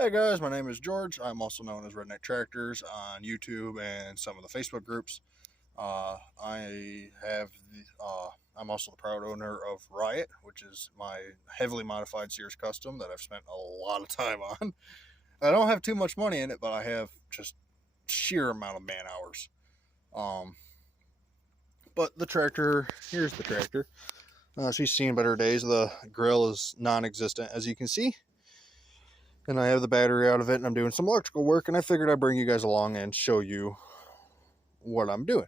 Hey guys, my name is George. I'm also known as Redneck Tractors on YouTube and some of the Facebook groups. I'm also the proud owner of Riot, which is my heavily modified Sears Custom that I've spent a lot of time on. I don't have too much money in it, but I have just sheer amount of man hours. Um, but the tractor, here's the tractor. She's seen better days. The grill is non-existent, as you can see, and I have the battery out of it, and I'm doing some electrical work, and I figured I'd bring you guys along and show you what I'm doing.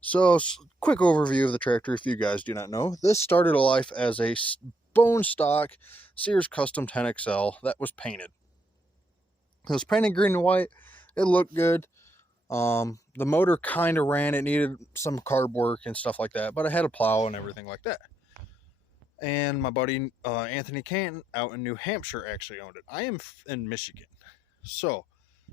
So, quick overview of the tractor if you guys do not know. This started a life as a bone stock Sears Custom 10XL that was painted. It was painted green and white. It looked good. The motor kind of ran. It needed some carb work and stuff like that, but it had a plow and everything like that. And my buddy Anthony Canton out in New Hampshire actually owned it. I am in Michigan. So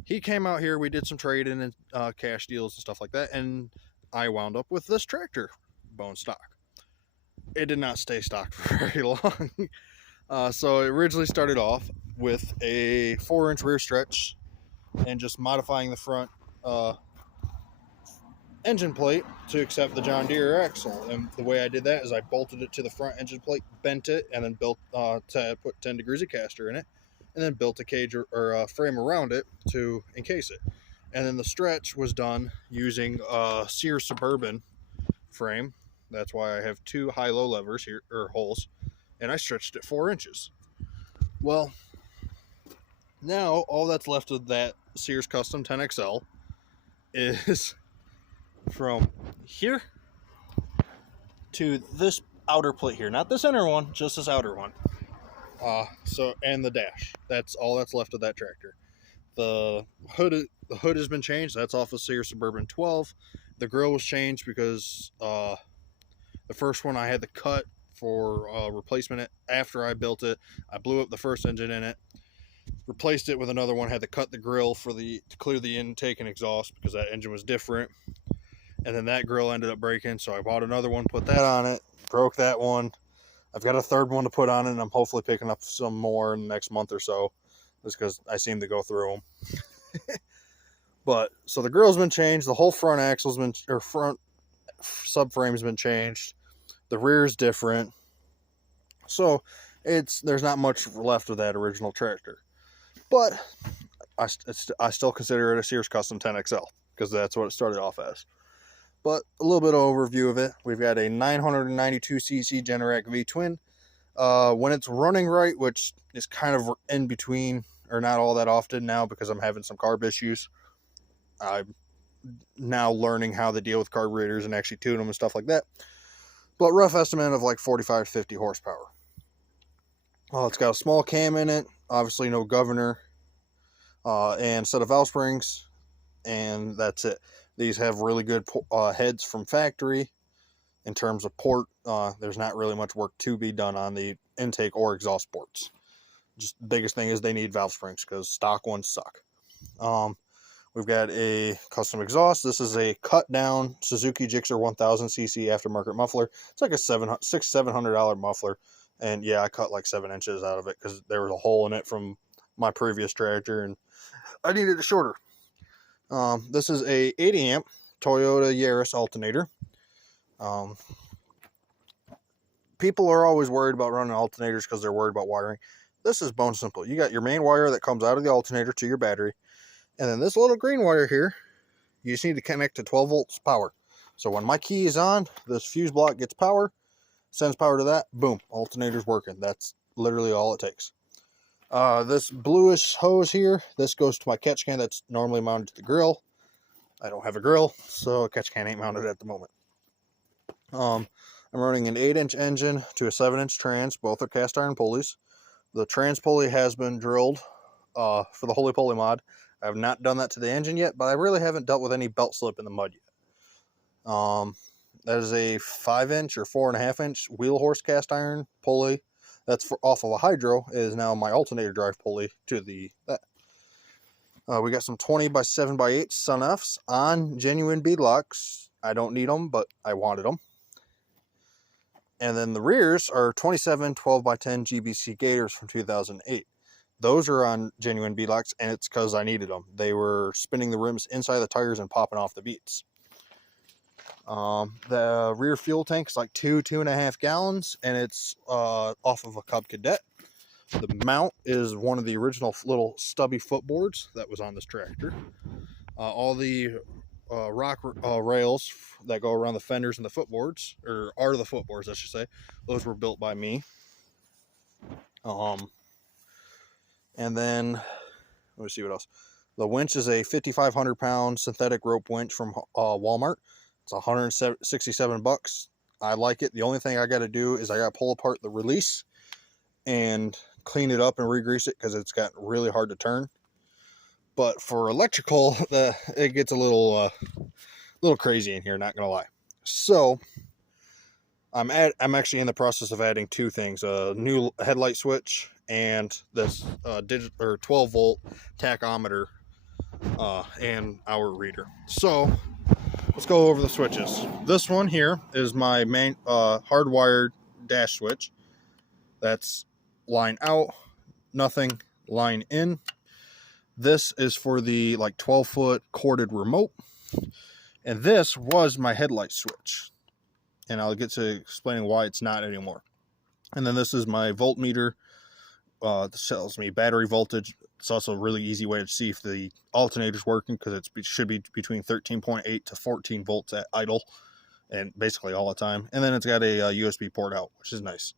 he came out here. We did some trading and cash deals and stuff like that. And I wound up with this tractor, bone stock. It did not stay stock for very long. So it originally started off with a 4-inch rear stretch and just modifying the front engine plate to accept the John Deere axle. And the way I did that is I bolted it to the front engine plate, bent it, and then built to put 10 degrees of caster in it, and then built a cage or a frame around it to encase it. And then the stretch was done using a Sears Suburban frame. That's why I have two high-low levers here, or holes, and I stretched it 4 inches. Well, now all that's left of that Sears Custom 10XL is from here to this outer plate here, not this inner one, just this outer one. And the dash. That's all that's left of that tractor. The hood has been changed. That's off of Sears Suburban 12. The grill was changed because the first one I had to cut for replacement after I built it. I blew up the first engine in it, replaced it with another one, had to cut the grill to clear the intake and exhaust because that engine was different. And then that grill ended up breaking, so I bought another one, put that on it, broke that one. I've got a third one to put on it, and I'm hopefully picking up some more in the next month or so, just because I seem to go through them. But so the grill's been changed, the whole front axle's been, or front subframe's been changed, the rear's different. So there's not much left of that original tractor, but I still consider it a Sears Custom 10XL because that's what it started off as. But a little bit of overview of it. We've got a 992cc Generac V-twin. When it's running right, which is kind of in between, or not all that often now because I'm having some carb issues. I'm now learning how to deal with carburetors and actually tune them and stuff like that. But rough estimate of like 45 to 50 horsepower. It's got a small cam in it. Obviously no governor. And set of valve springs. And that's it. These have really good heads from factory. In terms of port, there's not really much work to be done on the intake or exhaust ports. Just the biggest thing is they need valve springs because stock ones suck. We've got a custom exhaust. This is a cut down Suzuki Gixxer 1000cc aftermarket muffler. It's like a $700 muffler. And yeah, I cut like 7 inches out of it because there was a hole in it from my previous tractor and I needed it shorter. This is a 80 amp Toyota Yaris alternator. People are always worried about running alternators because they're worried about wiring. This is bone simple. You got your main wire that comes out of the alternator to your battery. And then this little green wire here, you just need to connect to 12 volts power. So when my key is on, this fuse block gets power, sends power to that, boom, alternator's working. That's literally all it takes. This bluish hose here, this goes to my catch can that's normally mounted to the grill. I don't have a grill, so a catch can ain't mounted at the moment. I'm running an 8-inch engine to a 7-inch trans. Both are cast iron pulleys. The trans pulley has been drilled for the Holy Pulley mod. I have not done that to the engine yet, but I really haven't dealt with any belt slip in the mud yet. That is a 5-inch or 4.5-inch wheel horse cast iron pulley. That's off of a hydro. It is now my alternator drive pulley to that. We got some 20x7x8 Sun Fs on genuine beadlocks. I don't need them, but I wanted them. And then the rears are 27 12x10 GBC Gators from 2008. those are on genuine beadlocks, and it's because I needed them. They were spinning the rims inside the tires and popping off the beads. The rear fuel tank is like 2.5 gallons, and it's off of a Cub Cadet. The mount is one of the original little stubby footboards that was on this tractor. All the rock rails that go around the fenders and the footboards, or are the footboards, I should say, those were built by me. And then, let me see what else. The winch is a 5,500 pound synthetic rope winch from Walmart. It's $167. I like it. The only thing I got to do is I got to pull apart the release and clean it up and re-grease it because it's gotten really hard to turn. But for electrical, it gets a little crazy in here, not gonna lie. So I'm actually in the process of adding two things: a new headlight switch and this 12 volt tachometer and hour reader. So let's go over the switches. This one here is my main hardwired dash switch. That's line out, nothing, line in. This is for the like 12-foot corded remote. And this was my headlight switch. And I'll get to explaining why it's not anymore. And then this is my voltmeter. This tells me battery voltage. It's also a really easy way to see if the alternator's working, because it should be between 13.8 to 14 volts at idle, and basically all the time. And then it's got a USB port out, which is nice.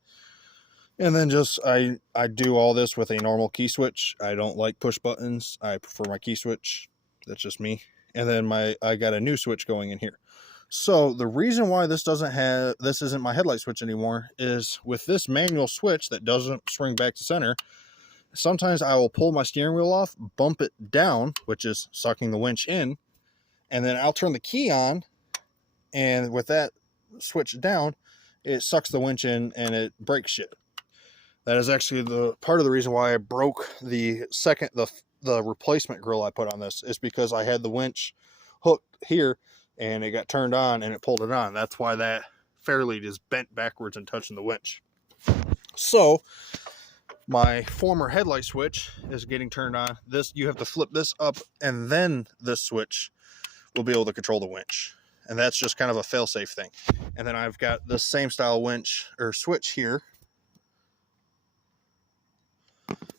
And then just I do all this with a normal key switch. I don't like push buttons. I prefer my key switch. That's just me. And then I got a new switch going in here. So the reason why this isn't my headlight switch anymore is with this manual switch that doesn't swing back to center. Sometimes I will pull my steering wheel off, bump it down, which is sucking the winch in, and then I'll turn the key on, and with that switch down, it sucks the winch in and it breaks shit. That is actually the part of the reason why I broke the replacement grill I put on this, is because I had the winch hooked here and it got turned on and it pulled it on. That's why that fairlead is bent backwards and touching the winch. So my former headlight switch is getting turned on. This, you have to flip this up, and then this switch will be able to control the winch. And that's just kind of a fail-safe thing. And then I've got the same style winch or switch here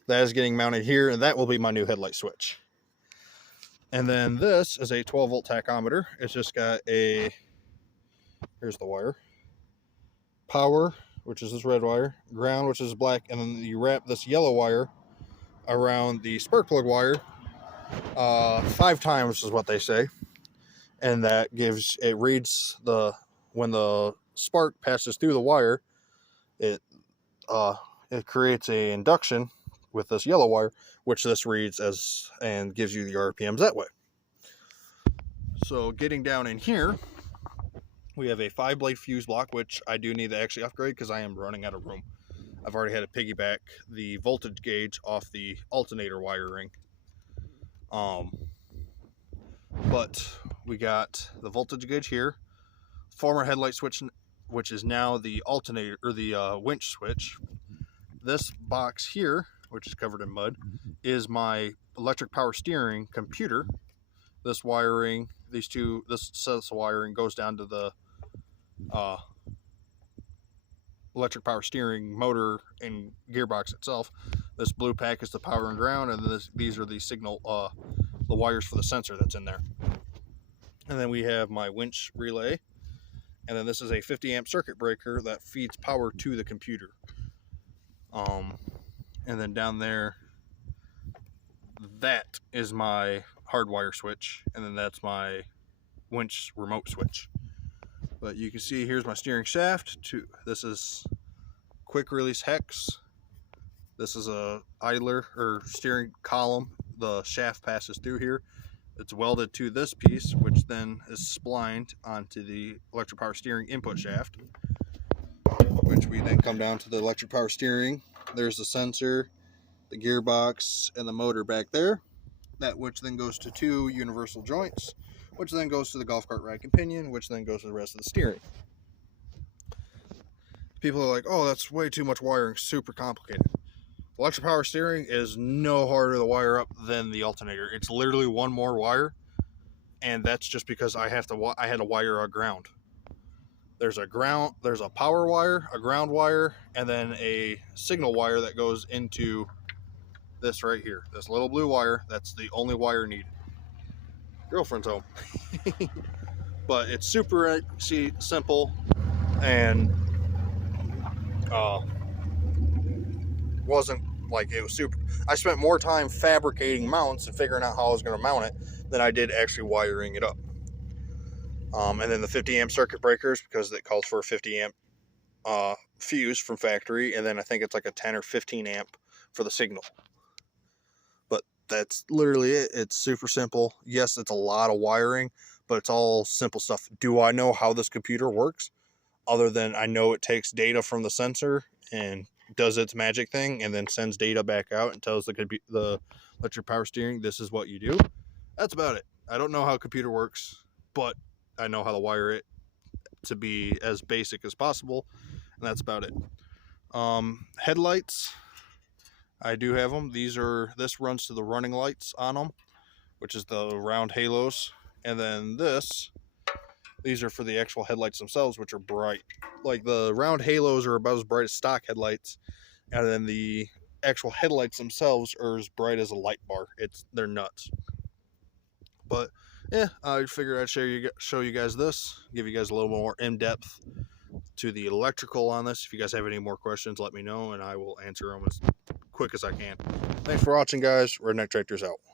that is getting mounted here, and that will be my new headlight switch. And then this is a 12 volt tachometer. It's just got here's the wire, power, which is this red wire, ground, which is black, and then you wrap this yellow wire around the spark plug wire 5 times is what they say. And that reads when the spark passes through the wire, it creates a induction with this yellow wire, which this reads as and gives you the RPMs that way. So getting down in here, we have a 5-blade fuse block, which I do need to actually upgrade because I am running out of room. I've already had to piggyback the voltage gauge off the alternator wiring. But we got the voltage gauge here, former headlight switch, which is now the alternator or the winch switch. This box here, which is covered in mud, is my electric power steering computer. This wiring, this set of wiring goes down to the electric power steering motor and gearbox itself. This blue pack is the power and ground, and these are the signal, the wires for the sensor that's in there. And then we have my winch relay, and then this is a 50 amp circuit breaker that feeds power to the computer. And then down there, that is my hardwire switch, and then that's my winch remote switch. But you can see here's my steering shaft. This is quick release hex. This is a idler or steering column. The shaft passes through here. It's welded to this piece, which then is splined onto the electric power steering input shaft, which we then come down to the electric power steering. There's the sensor, the gearbox, and the motor back there. That which then goes to 2 universal joints, which then goes to the golf cart rack and pinion, which then goes to the rest of the steering. People are like, oh, that's way too much wiring, super complicated. Electric power steering is no harder to wire up than the alternator. It's literally one more wire, and that's just because I had to wire a ground. There's a power wire, a ground wire, and then a signal wire that goes into this right here. This little blue wire, that's the only wire needed. Girlfriend's home. But it's super simple, and wasn't like it was super. I spent more time fabricating mounts and figuring out how I was going to mount it than I did actually wiring it up. And then the 50 amp circuit breakers, because it calls for a 50 amp fuse from factory, and then I think it's like a 10 or 15 amp for the signal. But that's literally it. It's super simple. Yes, it's a lot of wiring, but it's all simple stuff. Do I know how this computer works? Other than I know it takes data from the sensor and does its magic thing and then sends data back out and tells the electric power steering, this is what you do. That's about it. I don't know how a computer works, but I know how to wire it to be as basic as possible, and that's about it. Headlights, I do have them. This runs to the running lights on them, which is the round halos, and then these are for the actual headlights themselves, which are bright. Like the round halos are about as bright as stock headlights, and then the actual headlights themselves are as bright as a light bar. They're nuts. But yeah, I figured I'd show you guys this, give you guys a little more in-depth to the electrical on this. If you guys have any more questions, let me know, and I will answer them as quick as I can. Thanks for watching, guys. Redneck Tractors out.